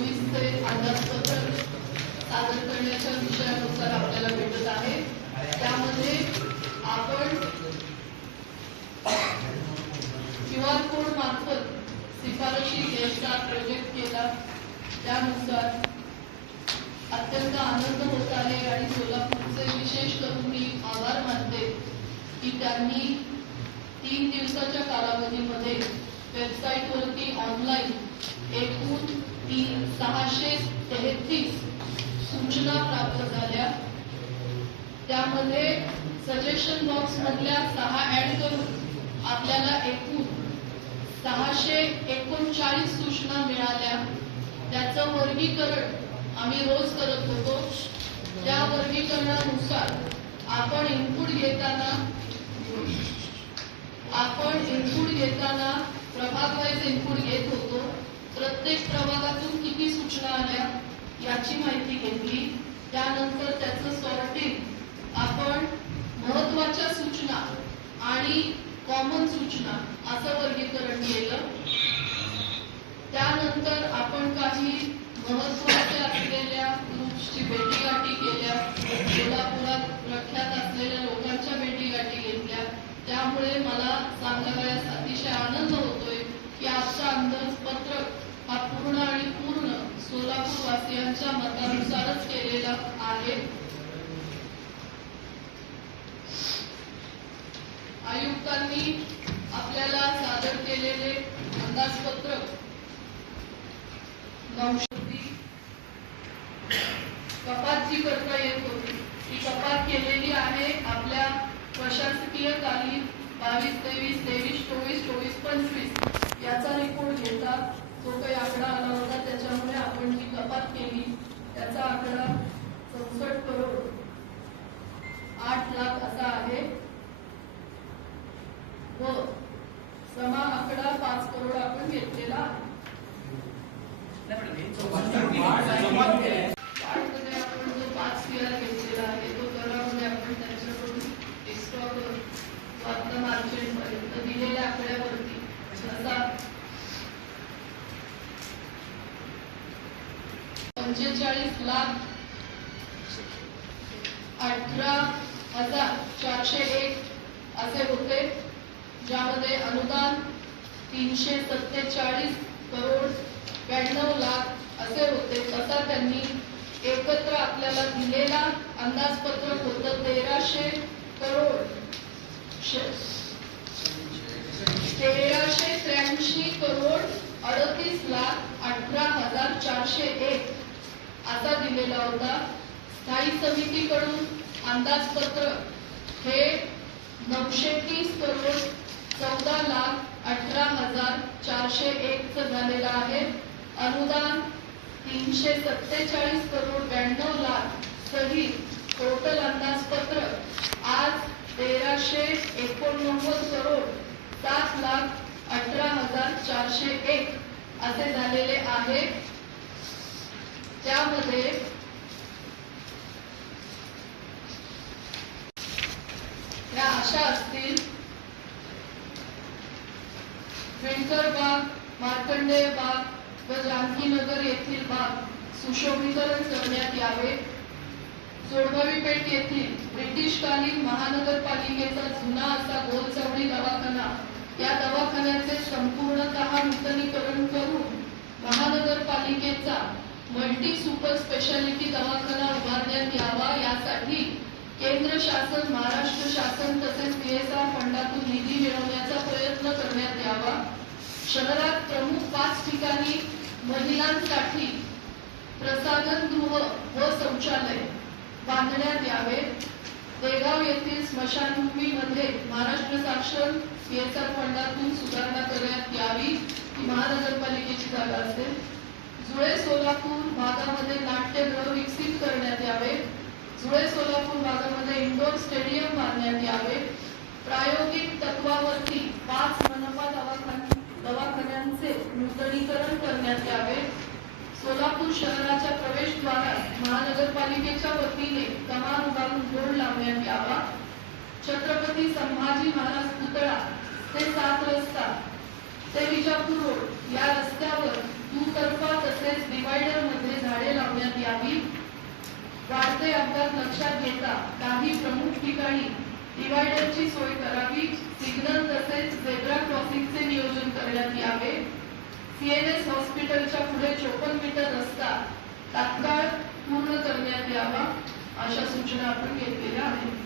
चे अंदाजपत्रक सादर करण्याच्या विषयानुसार आपल्याला भेटत आहे। त्यामध्ये आपण QR कोड मार्फत शिफारशी घ्यायचा प्रोजेक्ट केला। त्यानुसार अत्यंत आनंद होत आहे आणि सोलापूरचे विशेष करून मी आभार मानते की त्यांनी 3 दिवसाच्या कालावधीमध्ये वेबसाईटवरती ऑनलाईन एकूण 633 सूचना प्राप्त झाल्या। त्यामध्ये सजेशन बॉक्स मधल्या 6 ऍड करून आपल्याला एकूण 639 सूचना मिळाल्या। त्याचं वर्गीकरण आम्ही रोज करत होतो। त्या वर्गीकरणानुसार आपण इनपुट घेताना प्रभाग वाईज इनपुट घेत होतो। प्रत्येक प्रभागातून किती सूचना आल्या याची माहिती घेतली। त्यानंतर त्याचं सॉर्टिंग आपण महत्त्वाच्या सूचना आणि कॉमन सूचना असं वर्गीकरण केलं। त्यानंतर आपण काही महत्त्वाच्या असलेल्या ग्रुप्सची भेटीगाठी केल्या। सोलापुरात प्रख्यात असलेल्या लोकांच्या भेटीगाठी घेतल्या। त्यामुळे मला सांगायला अतिशय आनंद होतोय की आजचा अंदाजपत्रक हा पूर्ण सोलापूर वासियांच्या मतानुसारच केलेला आहे। आयुक्तांनी आपल्याला सादर केलेले अंदाजपत्रक 900 कपात जी करता येत होती ती कपात केलेली आहे। आपल्या प्रशासकीय कालीन 22-23, 23-24, 24-25 याचा रिपोर्ट घेता जो काही आकडा आला होता त्याच्यामुळे आपण जी कपात केली त्याचा आकडा 64 करोड 8 लाख असा आहे व समा आकडा 5 करोड आपण घेतलेला आहे। आपण जो 5 CR घेतलेला आहे तो दरामध्ये आपण त्यांच्याकडून एक्स्ट्रा मार्जिन पर्यंत दिलेल्या आकड्यावरती असा 45,18,401 असे होते, ज्यामध्ये अनुदान 347 करोड 92 लाख असे होते। तसा त्यांनी एकत्र आपल्याला दिलेला अंदाजपत्रक होतं 1383 करोड 38,18,401 असा दिलेला होता। स्थायी समितीकडून अंदाजपत्रक हे 930 करोड 14,18,401 झालेलं आहे। अनुदान 347 करोड 92 लाख सहित टोटल अंदाजपत्रक आज 1,389 करोड 7,18,401 असे झालेले आहे। त्यामध्ये या अशा असतील: विंटर बाग, मार्कंडेय बाग व जानकीनगर येथील बाग सुशोभीकरण करण्यात यावे। जोडभावी पेठ येथील ब्रिटिशकालीन महानगरपालिकेचा जुना असा गोलचवडी दवाखाना या दवाखान्याचे संपूर्णतः नूतनीकरण करून महानगरपालिकेचा मल्टी सुपर स्पेशालिटी दवाखाना उभारण्यात यावा। यासाठी केंद्र शासन, महाराष्ट्र शासन तसेच PSR फंडातून निधी मिळवण्याचा प्रयत्न करण्यात यावा। शहरात प्रमुख 5 ठिकाणी महिलांसाठी प्रसाधनगृह व शौचालय बांधण्यात यावे। देगाव येथील स्मशानभूमीमध्ये महाराष्ट्र शासन PSR फंडातून सुधारणा करण्यात यावी। ही महानगरपालिकेची जागा असेल। जुळे सोलापूर भागामध्ये नाट्यगृह विकसित करण्यात यावे। जुळे सोलापूर भागामध्ये इंडोर स्टेडियम बांधण्यात यावे। प्रायोगिक तत्वावरती 5 मनपा दवाखान्यांचे नूतनीकरण करण्यात यावे। सोलापूर शहराच्या प्रवेशद्वारात महानगरपालिकेच्या वतीने कमान उभारून बोर्ड लावण्यात यावा। छत्रपती संभाजी महाराज पुतळा ते 7 रस्ता ते विजापूर रोड या रस्त्यावर दुतर्फा तसेच डिवायडर वाढते अपघात लक्षात घेता काही प्रमुख ठिकाणी डिवायडरची सोय करावी, सिग्नल तसेच झेब्रा क्रॉसिंगचे नियोजन करण्यात यावे. CNS हॉस्पिटलच्या पुढे 54 मीटर रस्ता तात्काळ पूर्ण करण्यात यावा, अशा सूचना आपण घेतलेल्या आहेत.